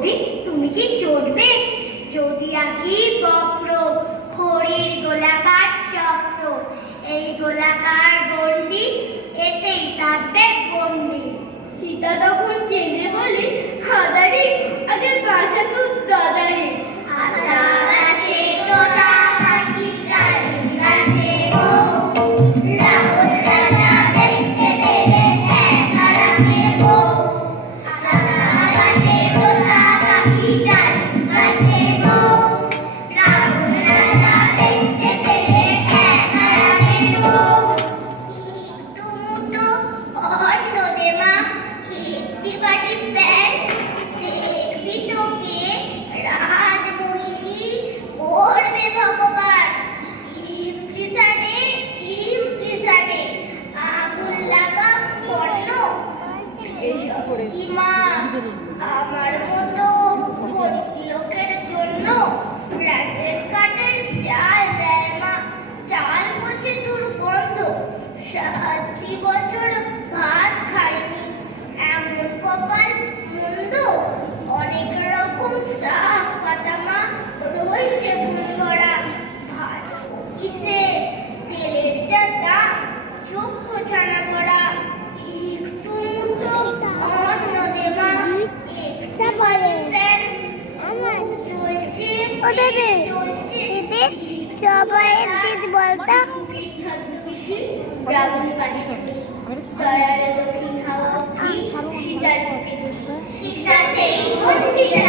বৌদি তুমি কি চড়বে? যদি আঁকি বক্র খড়ির গোলাকার চক্র, এই গোলাকার গণ্ডি এতেই থাকবে বন্দি। সীতা তখন কেঁদে বলে, হাদারি আগে বাঁচা তো দাদারে। আতা গাছে তোতা পাখি ডালিম গাছে বউ, রাবণ রাজা দেখতে পেলেন এক আরামের বউ। আতা গাছে তোতা পাখি ডালিম গাছে বউ, রাবণ রাজা দেখতে পেলেন এক আরামের বউ। একটু মুঠো অন্ন দে মা, একটি বাটি ফ্যান, দেখবি তোকে রাজমহিষী করবে ভগবান। ইমলি জানে আগুন লাগা পণ্য, মা আমার মতো গরিব লোকের জন্য রেশন কার্ডের চাল দেয় মা। চাল হচ্ছে দুর্গন্ধ, 7 বছর ভাত খাইনি, এমন কপাল মন্দ। অনেক রকম শাক পাতা মা রয়েছে ভরা, ভাজবো কিসে, তেলের যা দাম, চক্ষু ছানা পড়া। একটু মুঠো অন্ন দে মা, একটু ফ্যান, চলছে সবাই বলতো ব্রাহ্মণবাড়ি দয়ারে দক্ষিণ হাওয়া সীতার সীতা সেই মন্দিরে